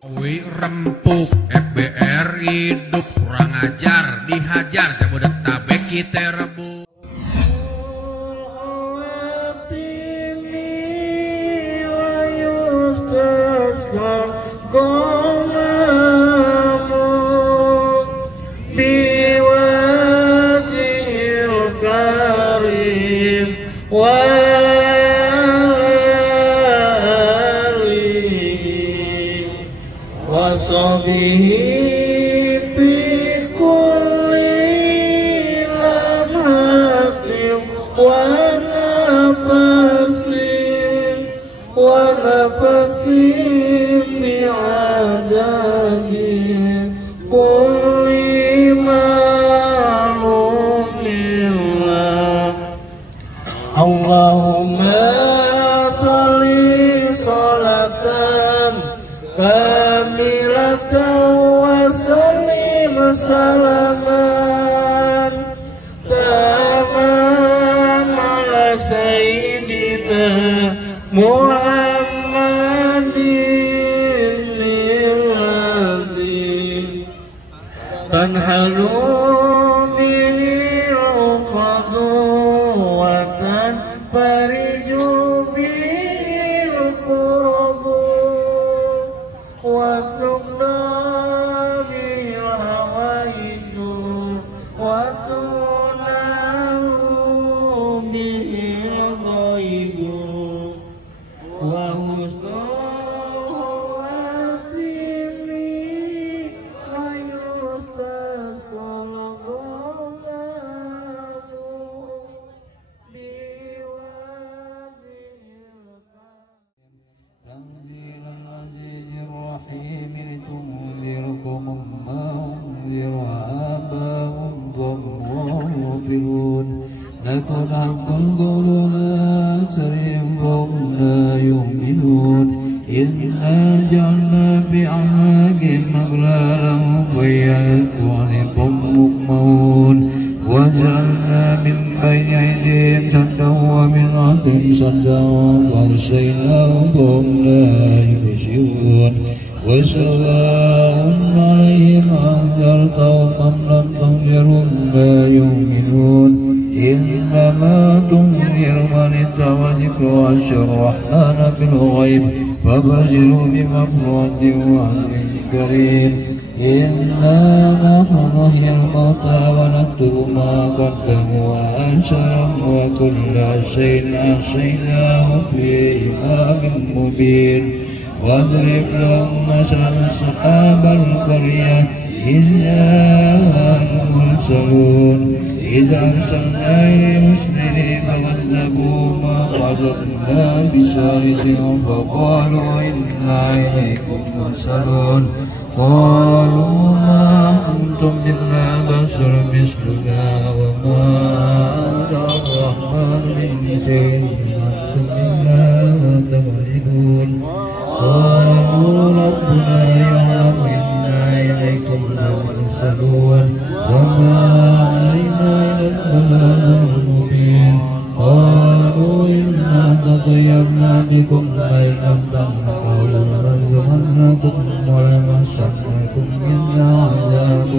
Wi rempuk FBR hidup kurang ajar dihajar Jabodetabek kita rebut. Wasabihi bikulli lamatin wa nafasin bi'adadi kulli ma'lumillah. Allahumma salli salatan kamilatan wa sallim salaman taman ala sayyidina Muhammadin lilladzi tanhalu bihi uqadu wa tanfariju bihi qurabu wa tuqda bihi hawaidu wa tunalu bihi ghaibu wa husnul khatimi la yustasqal ghamamu biwadil tanzil al-aziz ar-rahim litunzirakum ma unzir abahum ghafirun lakun haqqul qawlu la aktharihim la yu'minun inna ja'alna fi a'naqihim aghlalan fa yalqunihim muqmaun wa ja'alna min bayni aydihim saddan wa min khalfihim saddan wa aghshaynahum la yubsirun wa sawa'un 'alayhim anzartahum am lam tunzirhum la yu'minun إنما تنذر من اتبع ذكر الرحمن بالغيب فبشروا بمغفرة وأجر كريم إنا نحن نحيي الموتى ونكتب ما قدموا وآثارهم وكل شيء أحصيناه في إمام مبين واضرب لهم مثلا أصحاب القرية إذ جاءها المرسلون إذا أرسلنا إليهم اثنين فكذبوهما وأخذنا بثالث فقالوا إنا إليكم مرسلون قالوا ما كنتم إلا بشر مثلنا وما أنزل الرحمن من شيء أنتم إلا تبعدون قالوا ربنا يعلم إنا إليكم لمرسلون وما علينا إلا البلاغ المبين قالوا إنا تطيرنا بكم فإن لم تنتهوا لنرجمنكم ولمسنكم منا عذاب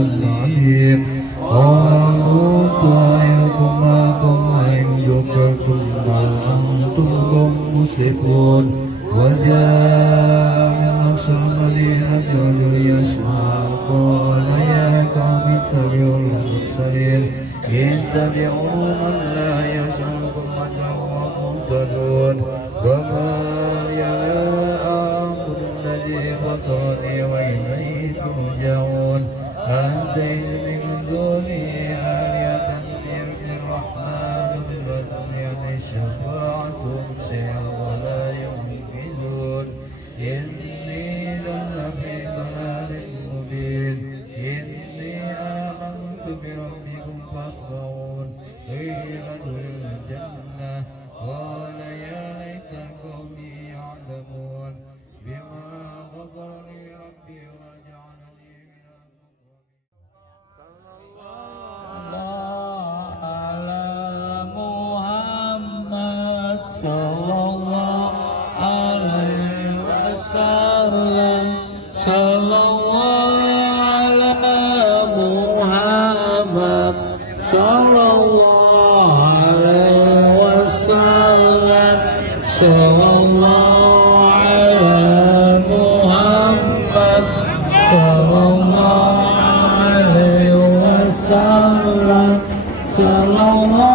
عليم قالوا طائركم معكم وإن ذكرتم بل أنتم قوم مسرفون وجاء من أقصى المدينة رجل يسعى قال يا قوم اتبعوا المرسلين اتبعوا من لا يسألكم أجرا وهم مهتدون وما لي لا أعبد الذي فطرني وإليه ترجعون أنتهز من دونه آلهة يرد الرحمن بالبدن الشفاعة شيئا ولا ينقذون إني ظن في ضلال مبين إني آمنت بربكم فاصبرون قيل ادخلوا الجنة قال يا ليت قومي يعلمون بما غفر لي ربي وجعلني من المكرمين. sallallahu ala Muhammad sallallahu alaihi wasallam sallallahu ala Muhammad sallallahu alaihi wasallam sallallahu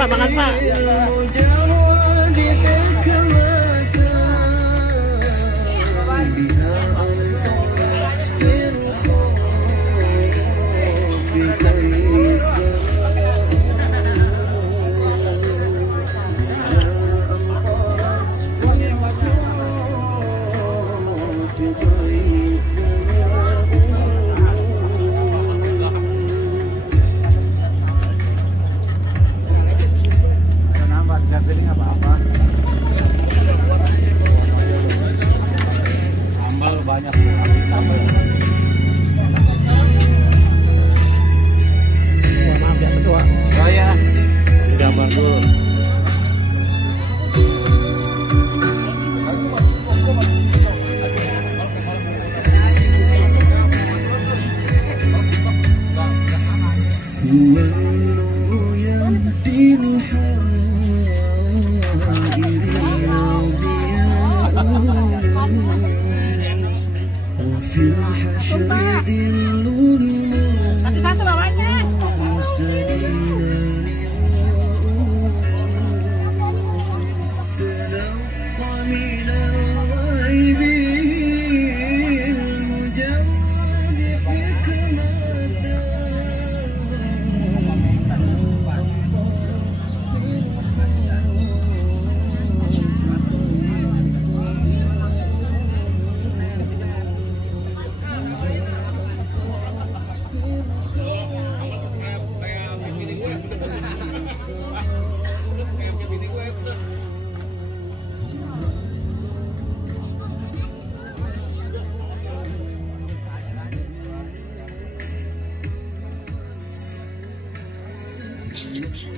Makan Pak. Satu bawahnya. La ilaha